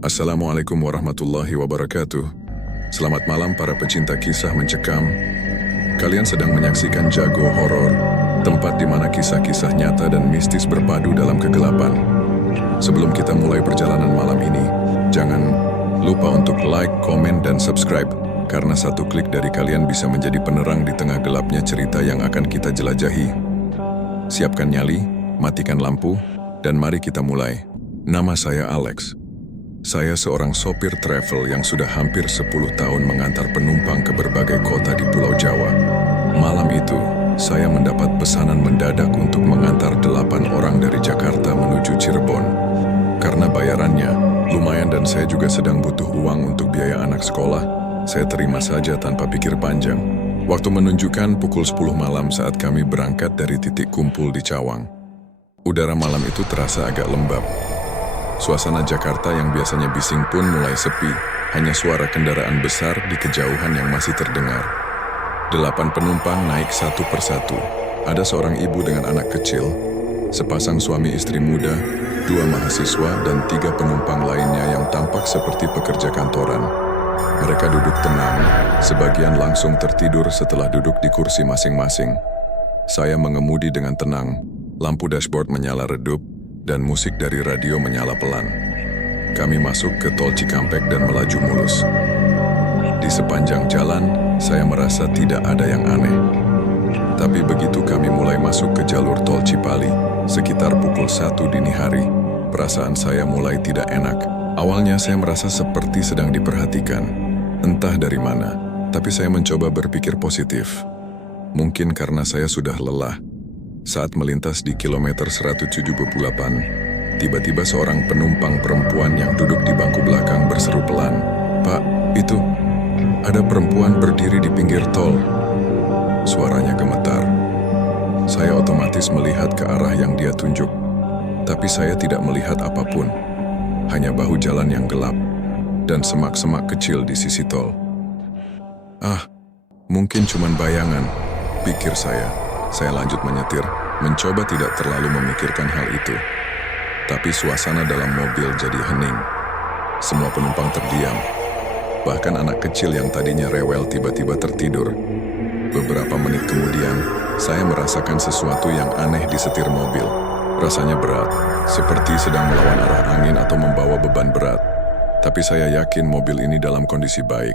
Assalamualaikum warahmatullahi wabarakatuh. Selamat malam para pecinta kisah mencekam. Kalian sedang menyaksikan Jago Horor, tempat di mana kisah-kisah nyata dan mistis berpadu dalam kegelapan. Sebelum kita mulai perjalanan malam ini, jangan lupa untuk like, komen, dan subscribe, karena satu klik dari kalian bisa menjadi penerang di tengah gelapnya cerita yang akan kita jelajahi. Siapkan nyali, matikan lampu, dan mari kita mulai. Nama saya Alex. Saya seorang sopir travel yang sudah hampir 10 tahun mengantar penumpang ke berbagai kota di Pulau Jawa. Malam itu, saya mendapat pesanan mendadak untuk mengantar 8 orang dari Jakarta menuju Cirebon. Karena bayarannya lumayan dan saya juga sedang butuh uang untuk biaya anak sekolah, saya terima saja tanpa pikir panjang. Waktu menunjukkan pukul 10 malam saat kami berangkat dari titik kumpul di Cawang. Udara malam itu terasa agak lembab. Suasana Jakarta yang biasanya bising pun mulai sepi, hanya suara kendaraan besar di kejauhan yang masih terdengar. 8 penumpang naik satu persatu. Ada seorang ibu dengan anak kecil, sepasang suami istri muda, 2 mahasiswa, dan 3 penumpang lainnya yang tampak seperti pekerja kantoran. Mereka duduk tenang, sebagian langsung tertidur setelah duduk di kursi masing-masing. Saya mengemudi dengan tenang, lampu dashboard menyala redup, dan musik dari radio menyala pelan. Kami masuk ke tol Cikampek dan melaju mulus. Di sepanjang jalan, saya merasa tidak ada yang aneh. Tapi begitu kami mulai masuk ke jalur tol Cipali, sekitar pukul 1 dini hari, perasaan saya mulai tidak enak. Awalnya saya merasa seperti sedang diperhatikan, entah dari mana, tapi saya mencoba berpikir positif. Mungkin karena saya sudah lelah. Saat melintas di kilometer 178, tiba-tiba seorang penumpang perempuan yang duduk di bangku belakang berseru pelan, "Pak, itu, ada perempuan berdiri di pinggir tol." Suaranya gemetar. Saya otomatis melihat ke arah yang dia tunjuk, tapi saya tidak melihat apapun, hanya bahu jalan yang gelap dan semak-semak kecil di sisi tol. "Ah, mungkin cuman bayangan," pikir saya. Saya lanjut menyetir, mencoba tidak terlalu memikirkan hal itu. Tapi suasana dalam mobil jadi hening. Semua penumpang terdiam. Bahkan anak kecil yang tadinya rewel tiba-tiba tertidur. Beberapa menit kemudian, saya merasakan sesuatu yang aneh di setir mobil. Rasanya berat, seperti sedang melawan arah angin atau membawa beban berat. Tapi saya yakin mobil ini dalam kondisi baik.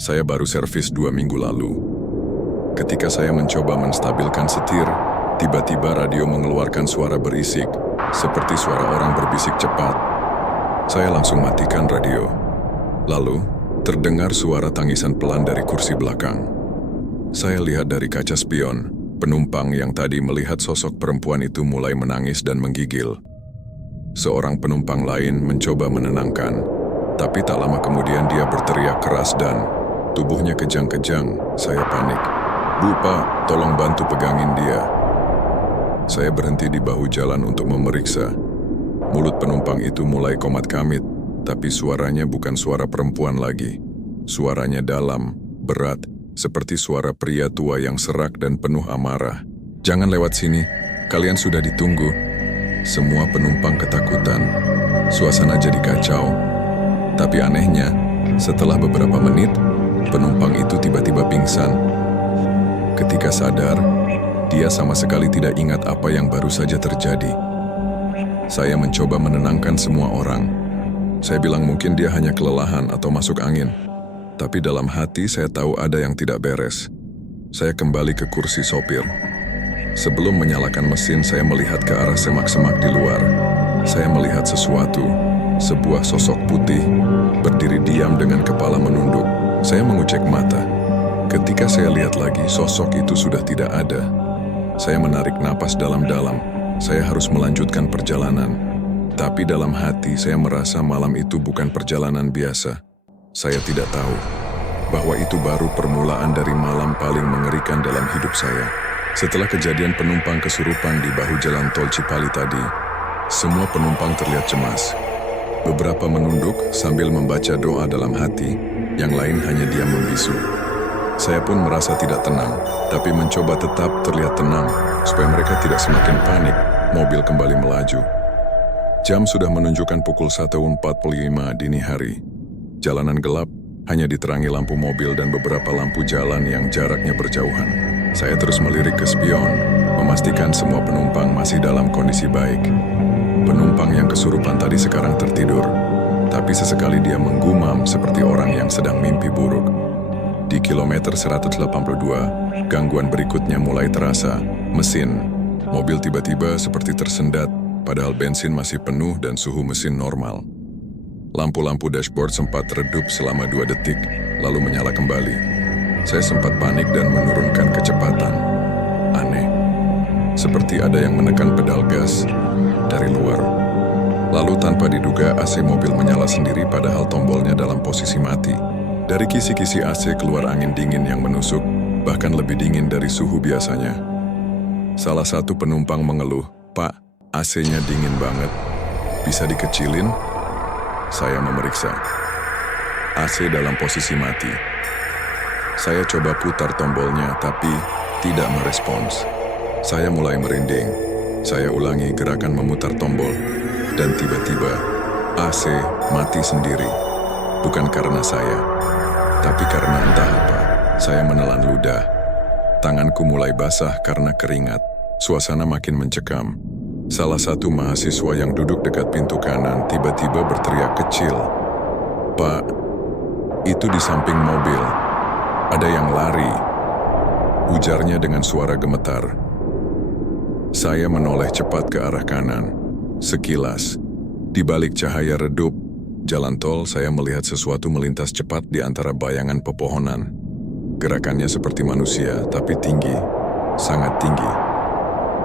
Saya baru servis 2 minggu lalu. Ketika saya mencoba menstabilkan setir, tiba-tiba radio mengeluarkan suara berisik, seperti suara orang berbisik cepat. Saya langsung matikan radio. Lalu, terdengar suara tangisan pelan dari kursi belakang. Saya lihat dari kaca spion, penumpang yang tadi melihat sosok perempuan itu mulai menangis dan menggigil. Seorang penumpang lain mencoba menenangkan, tapi tak lama kemudian dia berteriak keras dan tubuhnya kejang-kejang. Saya panik. "Bu, Pak, tolong bantu pegangin dia." Saya berhenti di bahu jalan untuk memeriksa. Mulut penumpang itu mulai komat-kamit, tapi suaranya bukan suara perempuan lagi. Suaranya dalam, berat, seperti suara pria tua yang serak dan penuh amarah. "Jangan lewat sini, kalian sudah ditunggu." Semua penumpang ketakutan. Suasana jadi kacau. Tapi anehnya, setelah beberapa menit, penumpang itu tiba-tiba pingsan. Ketika sadar, dia sama sekali tidak ingat apa yang baru saja terjadi. Saya mencoba menenangkan semua orang. Saya bilang mungkin dia hanya kelelahan atau masuk angin. Tapi dalam hati saya tahu ada yang tidak beres. Saya kembali ke kursi sopir. Sebelum menyalakan mesin, saya melihat ke arah semak-semak di luar. Saya melihat sesuatu, sebuah sosok putih, berdiri diam dengan kepala menunduk. Saya mengucek mata. Ketika saya lihat lagi, sosok itu sudah tidak ada. Saya menarik napas dalam-dalam. Saya harus melanjutkan perjalanan. Tapi dalam hati, saya merasa malam itu bukan perjalanan biasa. Saya tidak tahu bahwa itu baru permulaan dari malam paling mengerikan dalam hidup saya. Setelah kejadian penumpang kesurupan di bahu jalan tol Cipali tadi, semua penumpang terlihat cemas. Beberapa menunduk sambil membaca doa dalam hati, yang lain hanya diam membisu. Saya pun merasa tidak tenang, tapi mencoba tetap terlihat tenang, supaya mereka tidak semakin panik. Mobil kembali melaju. Jam sudah menunjukkan pukul 1.45 dini hari. Jalanan gelap, hanya diterangi lampu mobil dan beberapa lampu jalan yang jaraknya berjauhan. Saya terus melirik ke spion, memastikan semua penumpang masih dalam kondisi baik. Penumpang yang kesurupan tadi sekarang tertidur, tapi sesekali dia menggumam seperti orang yang sedang mimpi buruk. Di kilometer 182, gangguan berikutnya mulai terasa. Mobil tiba-tiba seperti tersendat, padahal bensin masih penuh dan suhu mesin normal. Lampu-lampu dashboard sempat redup selama 2 detik, lalu menyala kembali. Saya sempat panik dan menurunkan kecepatan. Aneh, seperti ada yang menekan pedal gas dari luar. Lalu tanpa diduga AC mobil menyala sendiri padahal tombolnya dalam posisi mati. Dari kisi-kisi AC keluar angin dingin yang menusuk, bahkan lebih dingin dari suhu biasanya. Salah satu penumpang mengeluh, "Pak, AC-nya dingin banget. Bisa dikecilin?" Saya memeriksa. AC dalam posisi mati. Saya coba putar tombolnya, tapi tidak merespons. Saya mulai merinding. Saya ulangi gerakan memutar tombol, dan tiba-tiba AC mati sendiri. Bukan karena saya, tapi karena entah apa. Saya menelan ludah. Tanganku mulai basah karena keringat. Suasana makin mencekam. Salah satu mahasiswa yang duduk dekat pintu kanan tiba-tiba berteriak kecil, "Pak, itu di samping mobil. Ada yang lari." Ujarnya dengan suara gemetar. Saya menoleh cepat ke arah kanan. Sekilas, di balik cahaya redup jalan tol, saya melihat sesuatu melintas cepat di antara bayangan pepohonan. Gerakannya seperti manusia, tapi tinggi, sangat tinggi.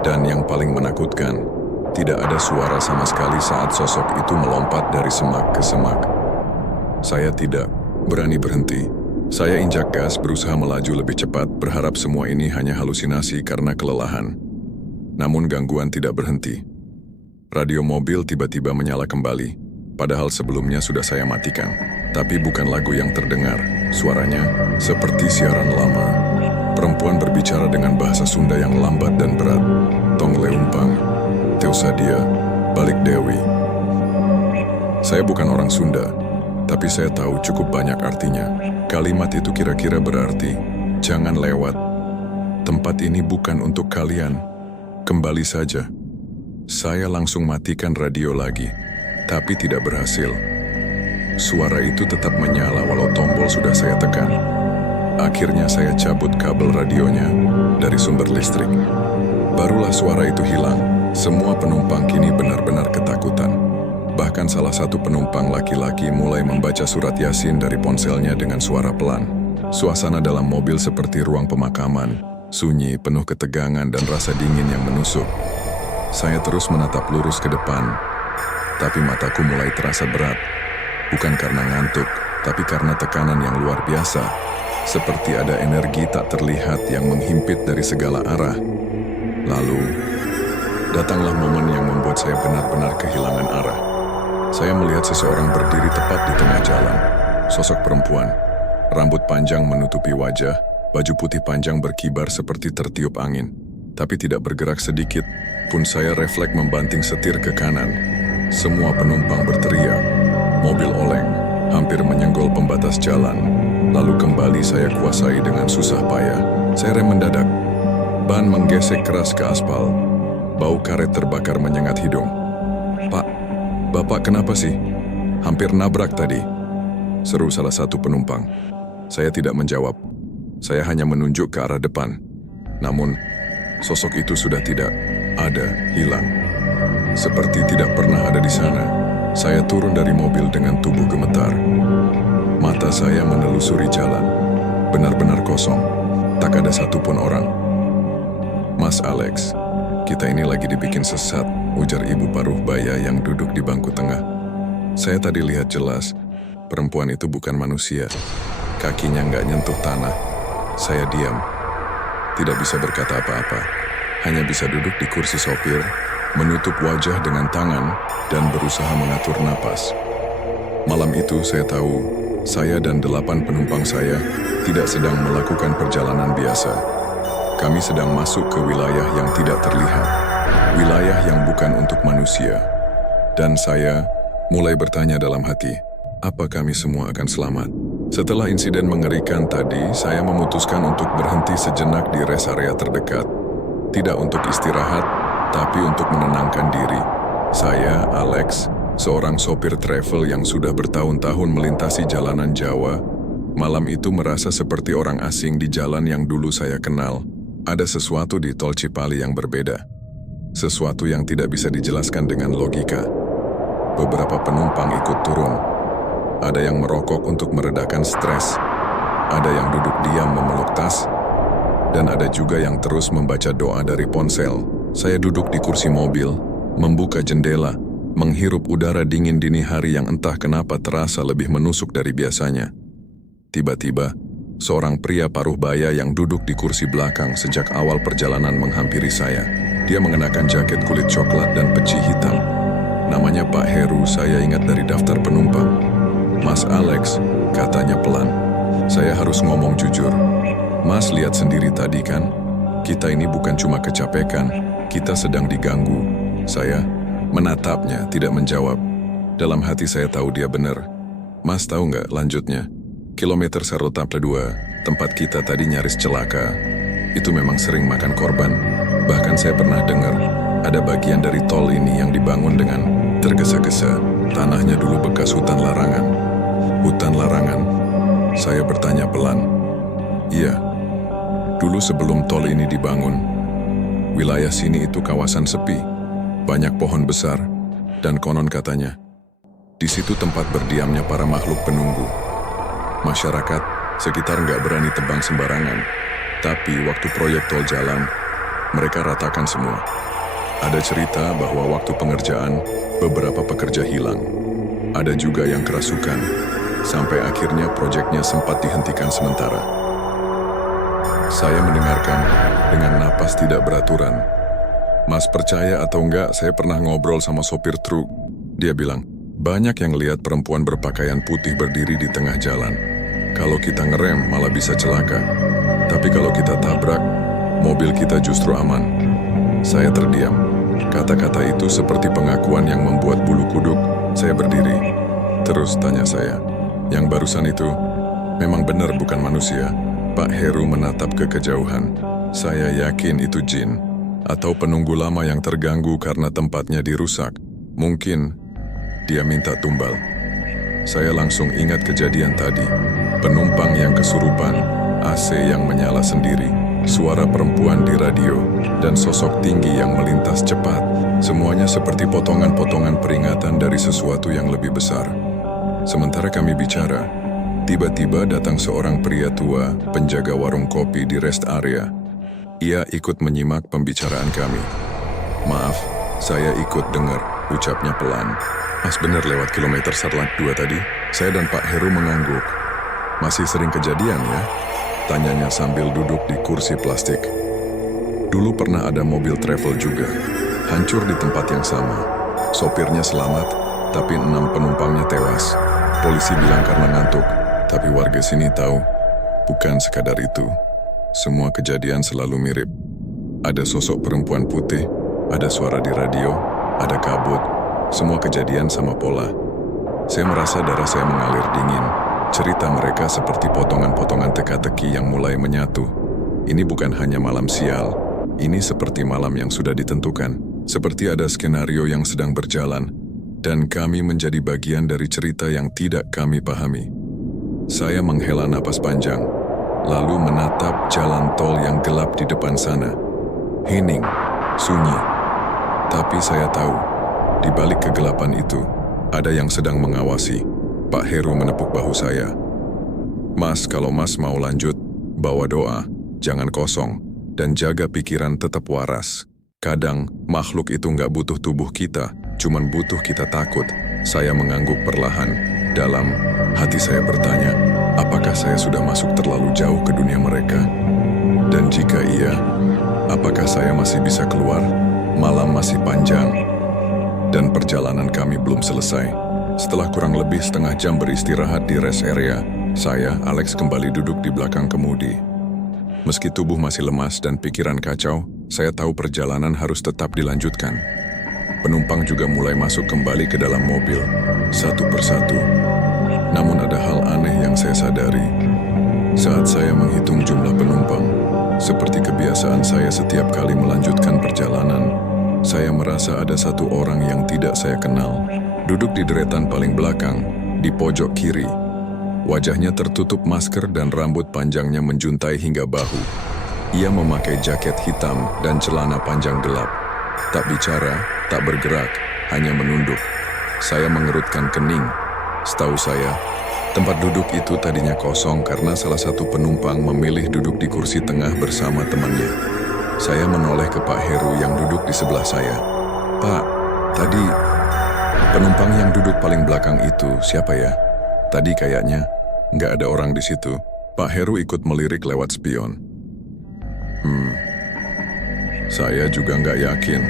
Dan yang paling menakutkan, tidak ada suara sama sekali saat sosok itu melompat dari semak ke semak. Saya tidak berani berhenti. Saya injak gas, berusaha melaju lebih cepat, berharap semua ini hanya halusinasi karena kelelahan. Namun gangguan tidak berhenti. Radio mobil tiba-tiba menyala kembali, padahal sebelumnya sudah saya matikan. Tapi bukan lagu yang terdengar. Suaranya seperti siaran lama. Perempuan berbicara dengan bahasa Sunda yang lambat dan berat. "Tong leumpang, Teusadia, balik Dewi." Saya bukan orang Sunda, tapi saya tahu cukup banyak artinya. Kalimat itu kira-kira berarti, "Jangan lewat. Tempat ini bukan untuk kalian. Kembali saja." Saya langsung matikan radio lagi, tapi tidak berhasil. Suara itu tetap menyala walau tombol sudah saya tekan. Akhirnya saya cabut kabel radionya dari sumber listrik. Barulah suara itu hilang. Semua penumpang kini benar-benar ketakutan. Bahkan salah satu penumpang laki-laki mulai membaca surat Yasin dari ponselnya dengan suara pelan. Suasana dalam mobil seperti ruang pemakaman, sunyi, penuh ketegangan dan rasa dingin yang menusuk. Saya terus menatap lurus ke depan, tapi mataku mulai terasa berat. Bukan karena ngantuk, tapi karena tekanan yang luar biasa. Seperti ada energi tak terlihat yang menghimpit dari segala arah. Lalu, datanglah momen yang membuat saya benar-benar kehilangan arah. Saya melihat seseorang berdiri tepat di tengah jalan. Sosok perempuan, rambut panjang menutupi wajah, baju putih panjang berkibar seperti tertiup angin. Tapi tidak bergerak sedikit pun saya refleks membanting setir ke kanan. Semua penumpang berteriak. Mobil oleng, hampir menyenggol pembatas jalan. Lalu kembali saya kuasai dengan susah payah. Saya rem mendadak. Ban menggesek keras ke aspal. Bau karet terbakar menyengat hidung. "Pak, Bapak kenapa sih? Hampir nabrak tadi," seru salah satu penumpang. Saya tidak menjawab. Saya hanya menunjuk ke arah depan. Namun, sosok itu sudah tidak ada, hilang. Seperti tidak pernah ada di sana. Saya turun dari mobil dengan tubuh gemetar. Mata saya menelusuri jalan. Benar-benar kosong. Tak ada satupun orang. "Mas Alex, kita ini lagi dibikin sesat," ujar ibu paruh baya yang duduk di bangku tengah. Saya tadi lihat jelas, perempuan itu bukan manusia. Kakinya nggak nyentuh tanah. Saya diam. Tidak bisa berkata apa-apa. Hanya bisa duduk di kursi sopir, menutup wajah dengan tangan, dan berusaha mengatur napas. Malam itu saya tahu, saya dan 8 penumpang saya tidak sedang melakukan perjalanan biasa. Kami sedang masuk ke wilayah yang tidak terlihat. Wilayah yang bukan untuk manusia. Dan saya mulai bertanya dalam hati, apa kami semua akan selamat? Setelah insiden mengerikan tadi, saya memutuskan untuk berhenti sejenak di rest area terdekat. Tidak untuk istirahat, tapi untuk menenangkan diri. Saya, Alex, seorang sopir travel yang sudah bertahun-tahun melintasi jalanan Jawa, malam itu merasa seperti orang asing di jalan yang dulu saya kenal. Ada sesuatu di tol Cipali yang berbeda. Sesuatu yang tidak bisa dijelaskan dengan logika. Beberapa penumpang ikut turun. Ada yang merokok untuk meredakan stres. Ada yang duduk diam memeluk tas. Dan ada juga yang terus membaca doa dari ponsel. Saya duduk di kursi mobil, membuka jendela, menghirup udara dingin dini hari yang entah kenapa terasa lebih menusuk dari biasanya. Tiba-tiba, seorang pria paruh baya yang duduk di kursi belakang sejak awal perjalanan menghampiri saya. Dia mengenakan jaket kulit coklat dan peci hitam. Namanya Pak Heru, saya ingat dari daftar penumpang. Mas Alex, katanya pelan. Saya harus ngomong jujur. Mas lihat sendiri tadi kan? Kita ini bukan cuma kecapekan, kita sedang diganggu. Saya menatapnya, tidak menjawab. Dalam hati saya tahu dia benar. Mas tahu nggak lanjutnya? Kilometer Sarotaple 2, tempat kita tadi nyaris celaka. Itu memang sering makan korban. Bahkan saya pernah dengar, ada bagian dari tol ini yang dibangun dengan tergesa-gesa. Tanahnya dulu bekas hutan larangan. Hutan larangan? Saya bertanya pelan. Iya, dulu sebelum tol ini dibangun, wilayah sini itu kawasan sepi. Banyak pohon besar, dan konon katanya, di situ tempat berdiamnya para makhluk penunggu. Masyarakat sekitar nggak berani tebang sembarangan, tapi waktu proyek tol jalan, mereka ratakan semua. Ada cerita bahwa waktu pengerjaan, beberapa pekerja hilang. Ada juga yang kerasukan, sampai akhirnya proyeknya sempat dihentikan sementara. Saya mendengarkan dengan napas tidak beraturan. Mas percaya atau enggak, saya pernah ngobrol sama sopir truk. Dia bilang, banyak yang lihat perempuan berpakaian putih berdiri di tengah jalan. Kalau kita ngerem malah bisa celaka. Tapi kalau kita tabrak, mobil kita justru aman. Saya terdiam. Kata-kata itu seperti pengakuan yang membuat bulu kuduk. Saya berdiri. Terus tanya saya, yang barusan itu memang benar bukan manusia? Pak Heru menatap ke kejauhan. Saya yakin itu jin, atau penunggu lama yang terganggu karena tempatnya dirusak. Mungkin dia minta tumbal. Saya langsung ingat kejadian tadi. Penumpang yang kesurupan, AC yang menyala sendiri, suara perempuan di radio, dan sosok tinggi yang melintas cepat. Semuanya seperti potongan-potongan peringatan dari sesuatu yang lebih besar. Sementara kami bicara, tiba-tiba datang seorang pria tua, penjaga warung kopi di rest area. Ia ikut menyimak pembicaraan kami. Maaf, saya ikut dengar, ucapnya pelan. Mas bener lewat kilometer Sarlat 2 tadi? Saya dan Pak Heru mengangguk. Masih sering kejadian ya? Tanyanya sambil duduk di kursi plastik. Dulu pernah ada mobil travel juga, hancur di tempat yang sama. Sopirnya selamat, tapi 6 penumpangnya tewas. Polisi bilang karena ngantuk, tapi warga sini tahu, bukan sekadar itu. Semua kejadian selalu mirip. Ada sosok perempuan putih, ada suara di radio, ada kabut. Semua kejadian sama pola. Saya merasa darah saya mengalir dingin. Cerita mereka seperti potongan-potongan teka-teki yang mulai menyatu. Ini bukan hanya malam sial. Ini seperti malam yang sudah ditentukan. Seperti ada skenario yang sedang berjalan. Dan kami menjadi bagian dari cerita yang tidak kami pahami. Saya menghela napas panjang. Lalu menatap jalan tol yang gelap di depan sana. Hening, sunyi. Tapi saya tahu, di balik kegelapan itu, ada yang sedang mengawasi. Pak Heru menepuk bahu saya. Mas, kalau mas mau lanjut, bawa doa, jangan kosong, dan jaga pikiran tetap waras. Kadang, makhluk itu nggak butuh tubuh kita, cuman butuh kita takut. Saya mengangguk perlahan. Dalam hati saya bertanya, apakah saya sudah masuk terlalu jauh ke dunia mereka? Dan jika iya, apakah saya masih bisa keluar? Malam masih panjang, dan perjalanan kami belum selesai. Setelah kurang lebih setengah jam beristirahat di rest area, saya, Alex, kembali duduk di belakang kemudi. Meski tubuh masih lemas dan pikiran kacau, saya tahu perjalanan harus tetap dilanjutkan. Penumpang juga mulai masuk kembali ke dalam mobil, satu persatu. Namun ada hal aneh yang saya sadari. Saat saya menghitung jumlah penumpang, seperti kebiasaan saya setiap kali melanjutkan perjalanan, saya merasa ada satu orang yang tidak saya kenal, duduk di deretan paling belakang, di pojok kiri. Wajahnya tertutup masker dan rambut panjangnya menjuntai hingga bahu. Ia memakai jaket hitam dan celana panjang gelap. Tak bicara, tak bergerak, hanya menunduk. Saya mengerutkan kening. Setahu saya, tempat duduk itu tadinya kosong karena salah satu penumpang memilih duduk di kursi tengah bersama temannya. Saya menoleh ke Pak Heru yang duduk di sebelah saya. "Pak, tadi penumpang yang duduk paling belakang itu siapa ya? Tadi kayaknya nggak ada orang di situ." Pak Heru ikut melirik lewat spion. Saya juga nggak yakin.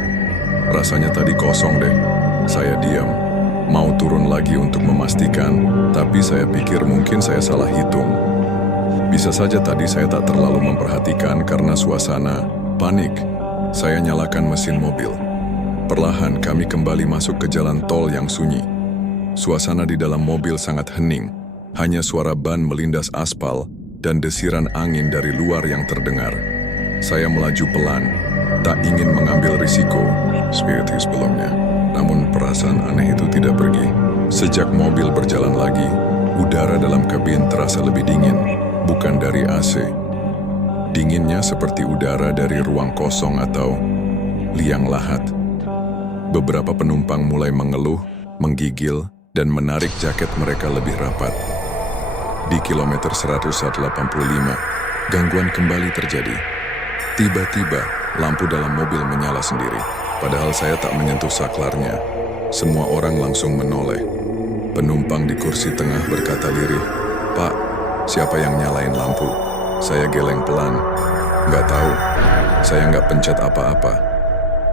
Rasanya tadi kosong deh. Saya diam. Mau turun lagi untuk memastikan, tapi saya pikir mungkin saya salah hitung. Bisa saja tadi saya tak terlalu memperhatikan karena suasana panik. Saya nyalakan mesin mobil. Perlahan kami kembali masuk ke jalan tol yang sunyi. Suasana di dalam mobil sangat hening. Hanya suara ban melindas aspal dan desiran angin dari luar yang terdengar. Saya melaju pelan, tak ingin mengambil risiko seperti sebelumnya. Namun perasaan aneh itu tidak pergi. Sejak mobil berjalan lagi, udara dalam kabin terasa lebih dingin, bukan dari AC. Dinginnya seperti udara dari ruang kosong atau liang lahat. Beberapa penumpang mulai mengeluh, menggigil, dan menarik jaket mereka lebih rapat. Di kilometer 185, gangguan kembali terjadi. Tiba-tiba, lampu dalam mobil menyala sendiri. Padahal saya tak menyentuh saklarnya. Semua orang langsung menoleh. Penumpang di kursi tengah berkata lirih, "Pak, siapa yang nyalain lampu?" Saya geleng pelan. "Nggak tahu, saya nggak pencet apa-apa."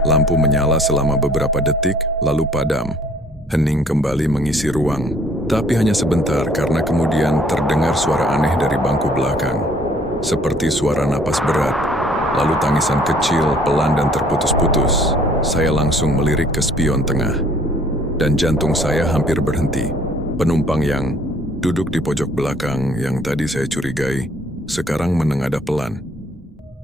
Lampu menyala selama beberapa detik, lalu padam. Hening kembali mengisi ruang. Tapi hanya sebentar karena kemudian terdengar suara aneh dari bangku belakang. Seperti suara napas berat. Lalu tangisan kecil, pelan dan terputus-putus. Saya langsung melirik ke spion tengah. Dan jantung saya hampir berhenti. Penumpang yang duduk di pojok belakang yang tadi saya curigai, sekarang menengadah pelan.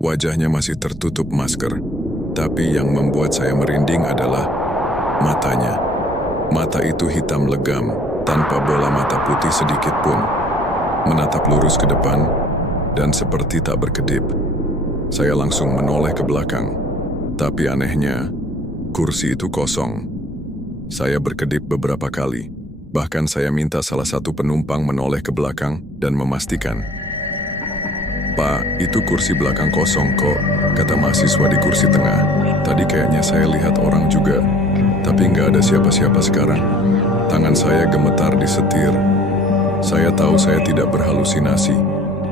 Wajahnya masih tertutup masker. Tapi yang membuat saya merinding adalah matanya. Mata itu hitam legam, tanpa bola mata putih sedikit pun. Menatap lurus ke depan, dan seperti tak berkedip. Saya langsung menoleh ke belakang, tapi anehnya, kursi itu kosong. Saya berkedip beberapa kali, bahkan saya minta salah satu penumpang menoleh ke belakang dan memastikan. "Pak, itu kursi belakang kosong kok," kata mahasiswa di kursi tengah. "Tadi kayaknya saya lihat orang juga, tapi nggak ada siapa-siapa sekarang." Tangan saya gemetar di setir. Saya tahu saya tidak berhalusinasi.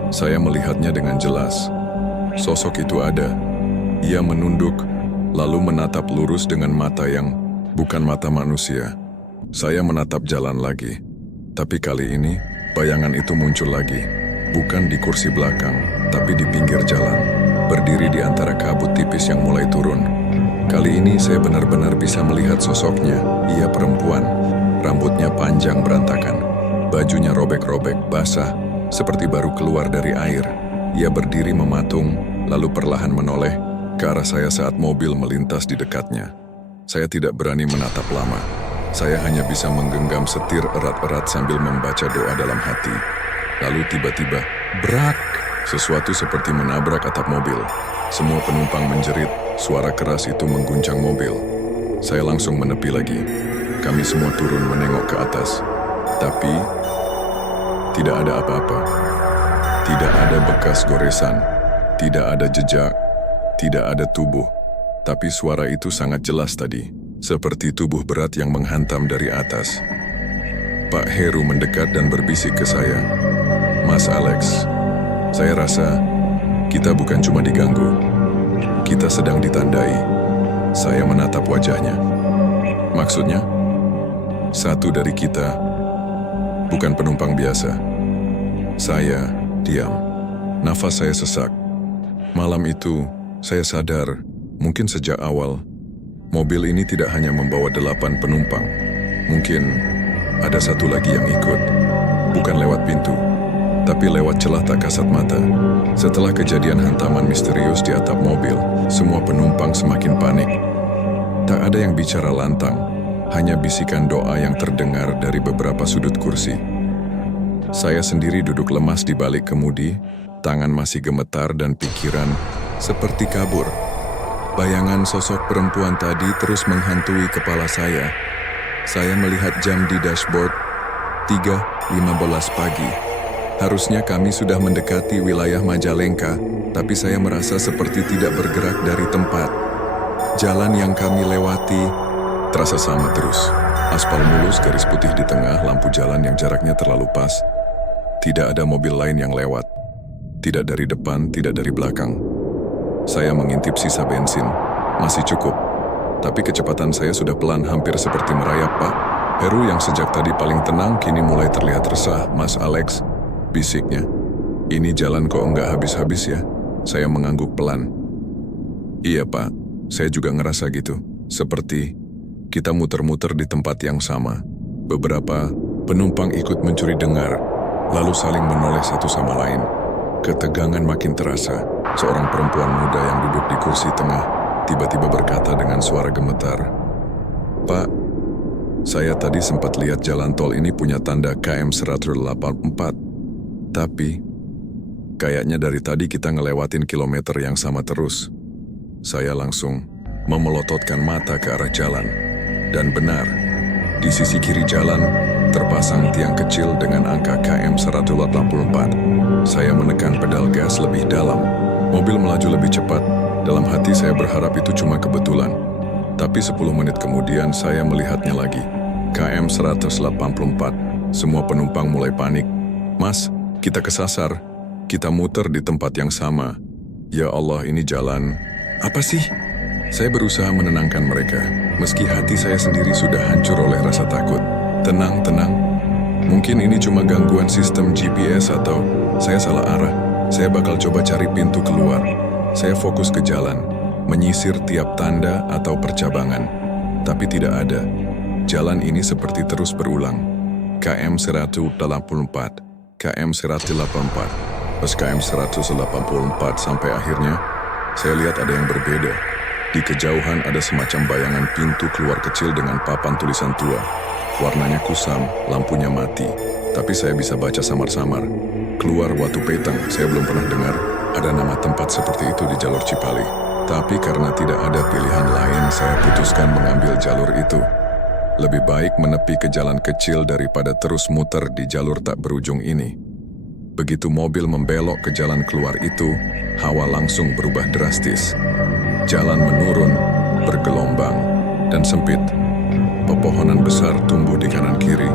Saya melihatnya dengan jelas. Sosok itu ada. Ia menunduk, lalu menatap lurus dengan mata yang bukan mata manusia. Saya menatap jalan lagi. Tapi kali ini, bayangan itu muncul lagi. Bukan di kursi belakang, tapi di pinggir jalan. Berdiri di antara kabut tipis yang mulai turun. Kali ini saya benar-benar bisa melihat sosoknya. Ia perempuan. Rambutnya panjang berantakan. Bajunya robek-robek, basah, seperti baru keluar dari air. Ia berdiri mematung, lalu perlahan menoleh ke arah saya saat mobil melintas di dekatnya. Saya tidak berani menatap lama. Saya hanya bisa menggenggam setir erat-erat sambil membaca doa dalam hati. Lalu tiba-tiba, brak! Sesuatu seperti menabrak atap mobil. Semua penumpang menjerit, suara keras itu mengguncang mobil. Saya langsung menepi lagi. Kami semua turun menengok ke atas. Tapi, tidak ada apa-apa. Tidak ada bekas goresan, tidak ada jejak, tidak ada tubuh. Tapi suara itu sangat jelas tadi, seperti tubuh berat yang menghantam dari atas. Pak Heru mendekat dan berbisik ke saya. "Mas Alex, saya rasa kita bukan cuma diganggu. Kita sedang ditandai." Saya menatap wajahnya. "Maksudnya?" "Satu dari kita bukan penumpang biasa." Saya diam. Nafas saya sesak. Malam itu, saya sadar, mungkin sejak awal, Mobil ini tidak hanya membawa 8 penumpang. Mungkin ada satu lagi yang ikut. Bukan lewat pintu, tapi lewat celah tak kasat mata. Setelah kejadian hantaman misterius di atap mobil, semua penumpang semakin panik. Tak ada yang bicara lantang, hanya bisikan doa yang terdengar dari beberapa sudut kursi. Saya sendiri duduk lemas di balik kemudi, tangan masih gemetar dan pikiran seperti kabur. Bayangan sosok perempuan tadi terus menghantui kepala saya. Saya melihat jam di dashboard, 3:15 pagi. Harusnya kami sudah mendekati wilayah Majalengka, tapi saya merasa seperti tidak bergerak dari tempat. Jalan yang kami lewati terasa sama terus. Aspal mulus, garis putih di tengah, lampu jalan yang jaraknya terlalu pas. Tidak ada mobil lain yang lewat. Tidak dari depan, tidak dari belakang. Saya mengintip sisa bensin. Masih cukup. Tapi kecepatan saya sudah pelan, hampir seperti merayap, Pak. Heru yang sejak tadi paling tenang kini mulai terlihat resah. Mas Alex, bisiknya. Ini jalan kok enggak habis-habis ya? Saya mengangguk pelan. Iya, Pak. Saya juga ngerasa gitu. Seperti kita muter-muter di tempat yang sama. Beberapa penumpang ikut mencuri dengar, lalu saling menoleh satu sama lain. Ketegangan makin terasa. Seorang perempuan muda yang duduk di kursi tengah tiba-tiba berkata dengan suara gemetar, "Pak, saya tadi sempat lihat jalan tol ini punya tanda KM 184. Tapi kayaknya dari tadi kita ngelewatin kilometer yang sama terus." Saya langsung memelototkan mata ke arah jalan. Dan benar, di sisi kiri jalan terpasang tiang kecil dengan angka KM 184. Saya menekan pedal gas lebih dalam. Mobil melaju lebih cepat. Dalam hati saya berharap itu cuma kebetulan. Tapi 10 menit kemudian saya melihatnya lagi. KM 184. Semua penumpang mulai panik. "Mas, kita kesasar. Kita muter di tempat yang sama. Ya Allah, ini jalan. Apa sih?" Saya berusaha menenangkan mereka. Meski hati saya sendiri sudah hancur oleh rasa takut. "Tenang, tenang. Mungkin ini cuma gangguan sistem GPS atau saya salah arah. Saya bakal coba cari pintu keluar." Saya fokus ke jalan, menyisir tiap tanda atau percabangan. Tapi tidak ada. Jalan ini seperti terus berulang. KM 184, KM 184, pas KM 184 sampai akhirnya, saya lihat ada yang berbeda. Di kejauhan ada semacam bayangan pintu keluar kecil dengan papan tulisan tua. Warnanya kusam, lampunya mati. Tapi saya bisa baca samar-samar. Keluar Watu Peteng, saya belum pernah dengar ada nama tempat seperti itu di jalur Cipali. Tapi karena tidak ada pilihan lain, saya putuskan mengambil jalur itu. Lebih baik menepi ke jalan kecil daripada terus muter di jalur tak berujung ini. Begitu mobil membelok ke jalan keluar itu, hawa langsung berubah drastis. Jalan menurun, bergelombang, dan sempit. Pepohonan besar tumbuh di kanan kiri.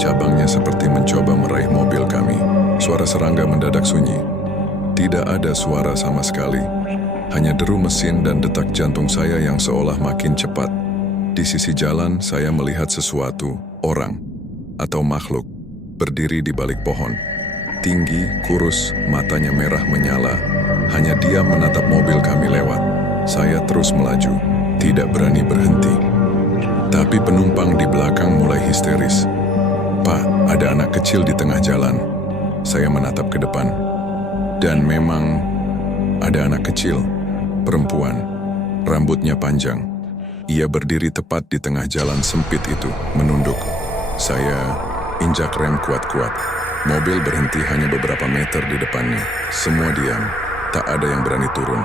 Cabangnya seperti mencoba meraih mobil kami. Suara serangga mendadak sunyi. Tidak ada suara sama sekali. Hanya deru mesin dan detak jantung saya yang seolah makin cepat. Di sisi jalan, saya melihat sesuatu, orang, atau makhluk, berdiri di balik pohon. Tinggi, kurus, matanya merah menyala. Hanya dia menatap mobil kami lewat. Saya terus melaju, tidak berani berhenti. Tapi penumpang di belakang mulai histeris. "Pak, ada anak kecil di tengah jalan." Saya menatap ke depan. Dan memang ada anak kecil, perempuan, rambutnya panjang. Ia berdiri tepat di tengah jalan sempit itu, menunduk. Saya injak rem kuat-kuat. Mobil berhenti hanya beberapa meter di depannya. Semua diam, tak ada yang berani turun.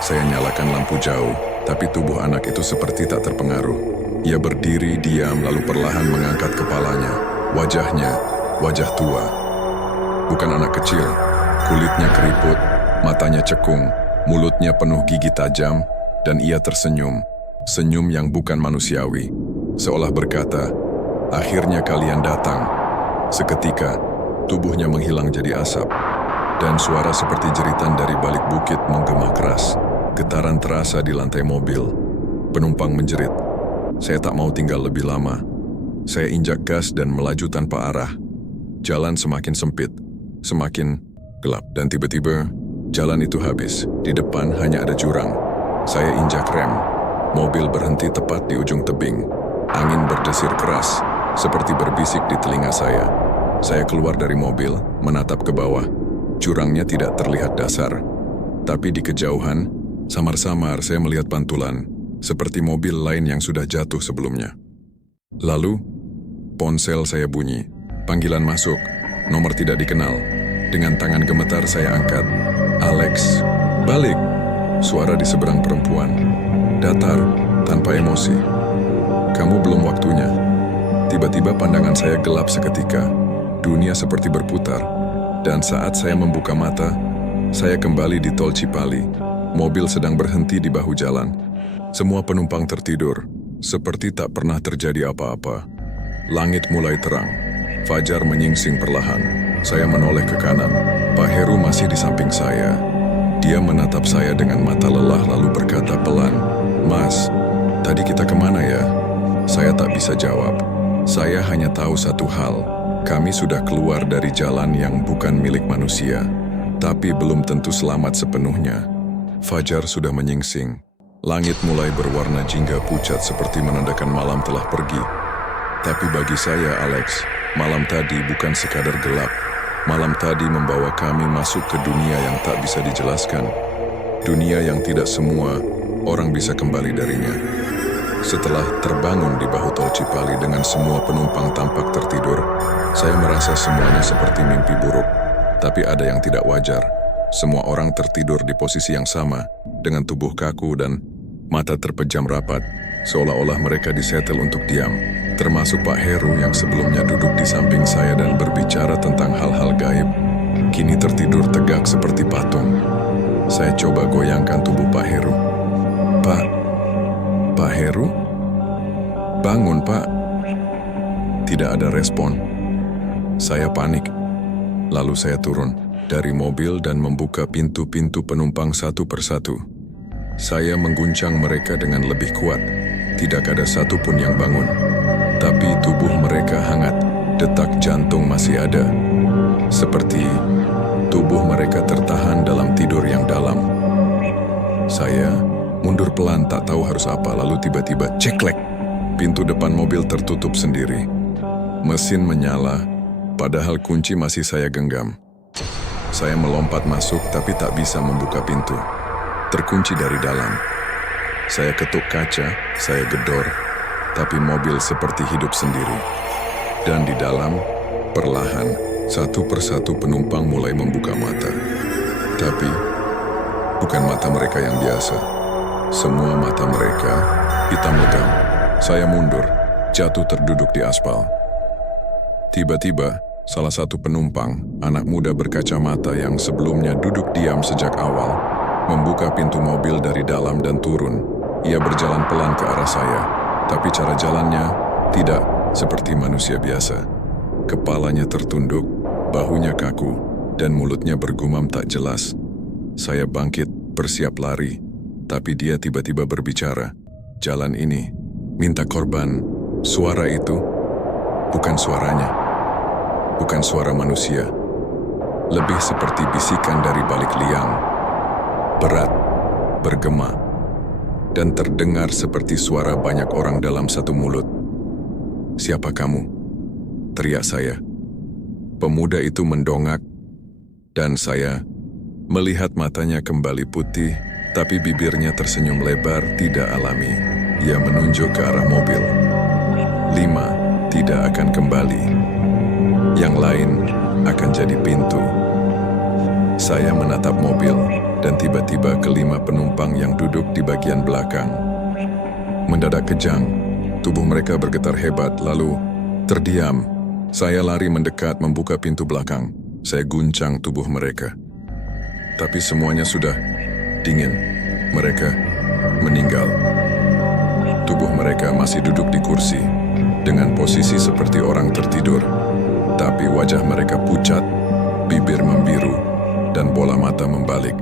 Saya nyalakan lampu jauh, tapi tubuh anak itu seperti tak terpengaruh. Ia berdiri diam lalu perlahan mengangkat kepalanya. Wajahnya, wajah tua. Bukan anak kecil, kulitnya keriput, matanya cekung, mulutnya penuh gigi tajam, dan ia tersenyum. Senyum yang bukan manusiawi. Seolah berkata, "Akhirnya kalian datang." Seketika, tubuhnya menghilang jadi asap. Dan suara seperti jeritan dari balik bukit menggema keras. Getaran terasa di lantai mobil. Penumpang menjerit. Saya tak mau tinggal lebih lama. Saya injak gas dan melaju tanpa arah. Jalan semakin sempit, semakin gelap. Dan tiba-tiba, jalan itu habis. Di depan hanya ada jurang. Saya injak rem. Mobil berhenti tepat di ujung tebing. Angin berdesir keras, seperti berbisik di telinga saya. Saya keluar dari mobil, menatap ke bawah. Jurangnya tidak terlihat dasar. Tapi di kejauhan, samar-samar saya melihat pantulan, seperti mobil lain yang sudah jatuh sebelumnya. Lalu, ponsel saya bunyi. Panggilan masuk, nomor tidak dikenal. Dengan tangan gemetar saya angkat. Alex, balik. Suara di seberang perempuan. Datar, tanpa emosi. Kamu belum waktunya. Tiba-tiba pandangan saya gelap seketika. Dunia seperti berputar. Dan saat saya membuka mata, saya kembali di tol Cipali. Mobil sedang berhenti di bahu jalan. Semua penumpang tertidur, seperti tak pernah terjadi apa-apa. Langit mulai terang. Fajar menyingsing perlahan. Saya menoleh ke kanan. Pak Heru masih di samping saya. Dia menatap saya dengan mata lelah lalu berkata pelan, "Mas, tadi kita kemana ya?" Saya tak bisa jawab. Saya hanya tahu satu hal. Kami sudah keluar dari jalan yang bukan milik manusia. Tapi belum tentu selamat sepenuhnya. Fajar sudah menyingsing. Langit mulai berwarna jingga pucat seperti menandakan malam telah pergi. Tapi bagi saya, Alex, malam tadi bukan sekadar gelap. Malam tadi membawa kami masuk ke dunia yang tak bisa dijelaskan. Dunia yang tidak semua orang bisa kembali darinya. Setelah terbangun di bahu tol Cipali dengan semua penumpang tampak tertidur, saya merasa semuanya seperti mimpi buruk. Tapi ada yang tidak wajar. Semua orang tertidur di posisi yang sama, dengan tubuh kaku dan mata terpejam rapat, seolah-olah mereka disetel untuk diam. Termasuk Pak Heru yang sebelumnya duduk di samping saya dan berbicara tentang hal-hal gaib, kini tertidur tegak seperti patung. Saya coba goyangkan tubuh Pak Heru. Pak Heru? Bangun, Pak. Tidak ada respon. Saya panik. Lalu saya turun dari mobil dan membuka pintu-pintu penumpang satu persatu. Saya mengguncang mereka dengan lebih kuat. Tidak ada satupun yang bangun. Tapi tubuh mereka hangat, detak jantung masih ada. Seperti tubuh mereka tertahan dalam tidur yang dalam. Saya mundur pelan tak tahu harus apa, lalu tiba-tiba ceklek. Pintu depan mobil tertutup sendiri. Mesin menyala, padahal kunci masih saya genggam. Saya melompat masuk tapi tak bisa membuka pintu. Terkunci dari dalam. Saya ketuk kaca, saya gedor. Tapi mobil seperti hidup sendiri. Dan di dalam, perlahan, satu persatu penumpang mulai membuka mata. Tapi, bukan mata mereka yang biasa. Semua mata mereka hitam legam. Saya mundur, jatuh terduduk di aspal. Tiba-tiba, salah satu penumpang, anak muda berkacamata yang sebelumnya duduk diam sejak awal, membuka pintu mobil dari dalam dan turun. Ia berjalan pelan ke arah saya. Tapi cara jalannya tidak seperti manusia biasa. Kepalanya tertunduk, bahunya kaku, dan mulutnya bergumam tak jelas. Saya bangkit, bersiap lari. Tapi dia tiba-tiba berbicara. Jalan ini, minta korban. Suara itu, bukan suaranya. Bukan suara manusia. Lebih seperti bisikan dari balik liang. Berat, bergema. Dan terdengar seperti suara banyak orang dalam satu mulut. "Siapa kamu?" teriak saya. Pemuda itu mendongak, dan saya melihat matanya kembali putih, tapi bibirnya tersenyum lebar tidak alami. Ia menunjuk ke arah mobil. 5 tidak akan kembali. Yang lain akan jadi pintu. Saya menatap mobil, dan tiba-tiba kelima penumpang yang duduk di bagian belakang mendadak kejang. Tubuh mereka bergetar hebat, lalu terdiam. Saya lari mendekat membuka pintu belakang. Saya guncang tubuh mereka. Tapi semuanya sudah dingin. Mereka meninggal. Tubuh mereka masih duduk di kursi, dengan posisi seperti orang tertidur. Tapi wajah mereka pucat, bibir membiru, dan bola mata membalik.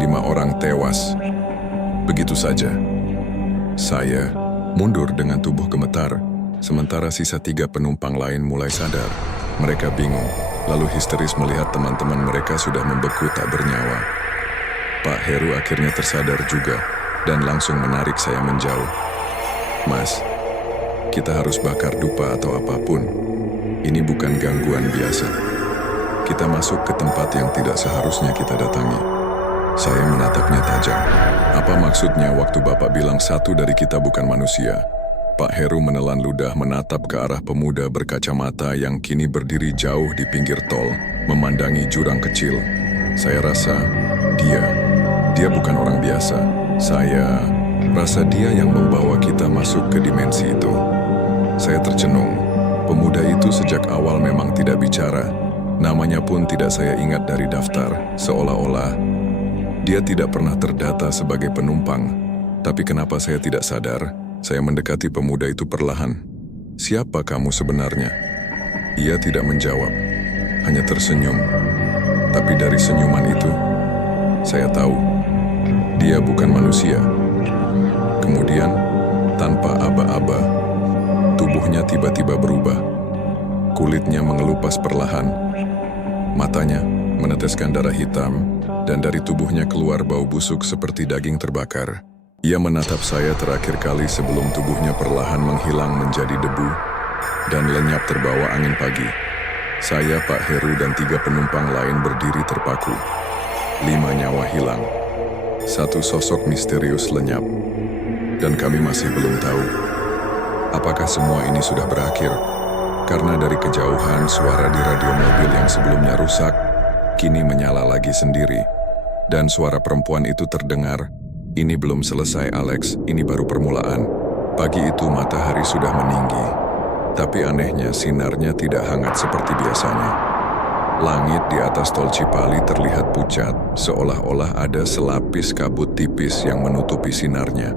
5 orang tewas. Begitu saja. Saya mundur dengan tubuh gemetar, sementara sisa 3 penumpang lain mulai sadar. Mereka bingung, lalu histeris melihat teman-teman mereka sudah membeku tak bernyawa. Pak Heru akhirnya tersadar juga. dan langsung menarik saya menjauh. "Mas, kita harus bakar dupa atau apapun. Ini bukan gangguan biasa. Kita masuk ke tempat yang tidak seharusnya kita datangi." Saya menatapnya tajam. "Apa maksudnya waktu Bapak bilang satu dari kita bukan manusia?" Pak Heru menelan ludah menatap ke arah pemuda berkacamata yang kini berdiri jauh di pinggir tol, memandangi jurang kecil. Saya rasa dia bukan orang biasa. Saya rasa dia yang membawa kita masuk ke dimensi itu. Saya tercenung. Pemuda itu sejak awal memang tidak bicara. Namanya pun tidak saya ingat dari daftar, seolah-olah dia tidak pernah terdata sebagai penumpang. Tapi kenapa saya tidak sadar? Saya mendekati pemuda itu perlahan. "Siapa kamu sebenarnya?" Ia tidak menjawab, hanya tersenyum. Tapi dari senyuman itu, saya tahu dia bukan manusia. Kemudian, tanpa aba-aba, tubuhnya tiba-tiba berubah. Kulitnya mengelupas perlahan, matanya meneteskan darah hitam, dan dari tubuhnya keluar bau busuk seperti daging terbakar. Ia menatap saya terakhir kali sebelum tubuhnya perlahan menghilang menjadi debu dan lenyap terbawa angin pagi. Saya, Pak Heru, dan 3 penumpang lain berdiri terpaku. 5 nyawa hilang. 1 sosok misterius lenyap. Dan kami masih belum tahu apakah semua ini sudah berakhir. Karena dari kejauhan suara di radio mobil yang sebelumnya rusak kini menyala lagi sendiri. Dan suara perempuan itu terdengar, "Ini belum selesai, Alex, ini baru permulaan." Pagi itu matahari sudah meninggi, tapi anehnya sinarnya tidak hangat seperti biasanya. Langit di atas tol Cipali terlihat pucat, seolah-olah ada selapis kabut tipis yang menutupi sinarnya.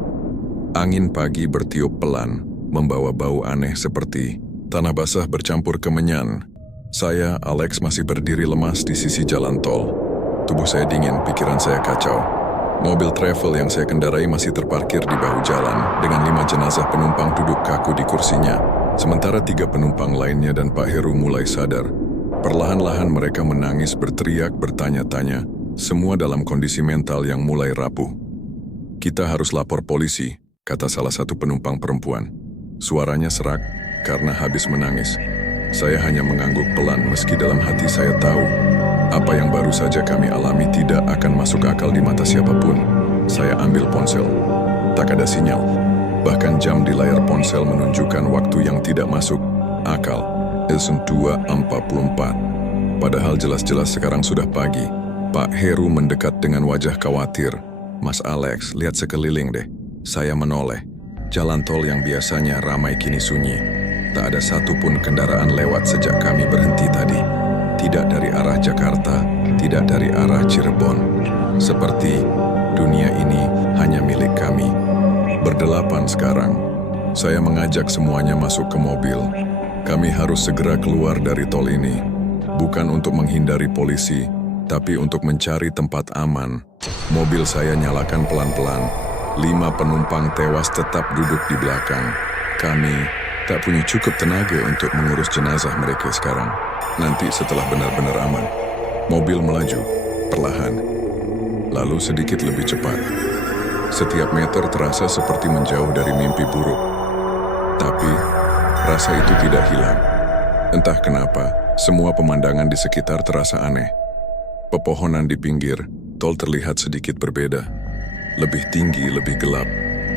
Angin pagi bertiup pelan, membawa bau aneh seperti tanah basah bercampur kemenyan. Saya, Alex, masih berdiri lemas di sisi jalan tol. Tubuh saya dingin, pikiran saya kacau. Mobil travel yang saya kendarai masih terparkir di bahu jalan dengan 5 jenazah penumpang duduk kaku di kursinya. Sementara 3 penumpang lainnya dan Pak Heru mulai sadar. Perlahan-lahan mereka menangis, berteriak, bertanya-tanya, semua dalam kondisi mental yang mulai rapuh. "Kita harus lapor polisi," kata salah satu penumpang perempuan. Suaranya serak karena habis menangis. Saya hanya mengangguk pelan meski dalam hati saya tahu apa yang baru saja kami alami tidak akan masuk akal di mata siapapun. Saya ambil ponsel. Tak ada sinyal. Bahkan jam di layar ponsel menunjukkan waktu yang tidak masuk akal. 2:44. Padahal jelas-jelas sekarang sudah pagi. Pak Heru mendekat dengan wajah khawatir. "Mas Alex, lihat sekeliling deh." Saya menoleh. Jalan tol yang biasanya ramai kini sunyi. Tak ada satupun kendaraan lewat sejak kami berhenti tadi. Tidak dari arah Jakarta, tidak dari arah Cirebon. Seperti dunia ini hanya milik kami. Berdelapan sekarang. Saya mengajak semuanya masuk ke mobil. Kami harus segera keluar dari tol ini. Bukan untuk menghindari polisi, tapi untuk mencari tempat aman. Mobil saya nyalakan pelan-pelan. 5 penumpang tewas tetap duduk di belakang. Kami tak punya cukup tenaga untuk mengurus jenazah mereka sekarang. Nanti setelah benar-benar aman. Mobil melaju, perlahan. Lalu sedikit lebih cepat. Setiap meter terasa seperti menjauh dari mimpi buruk. Tapi, rasa itu tidak hilang. Entah kenapa, semua pemandangan di sekitar terasa aneh. Pepohonan di pinggir, tol terlihat sedikit berbeda. Lebih tinggi, lebih gelap.